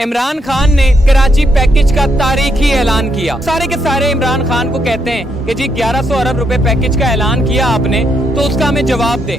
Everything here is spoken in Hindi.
इमरान खान ने कराची पैकेज का तारीखी ऐलान किया। सारे के सारे इमरान खान को कहते हैं कि जी 1100 अरब रुपए पैकेज का ऐलान किया आपने, तो उसका हमें जवाब दे।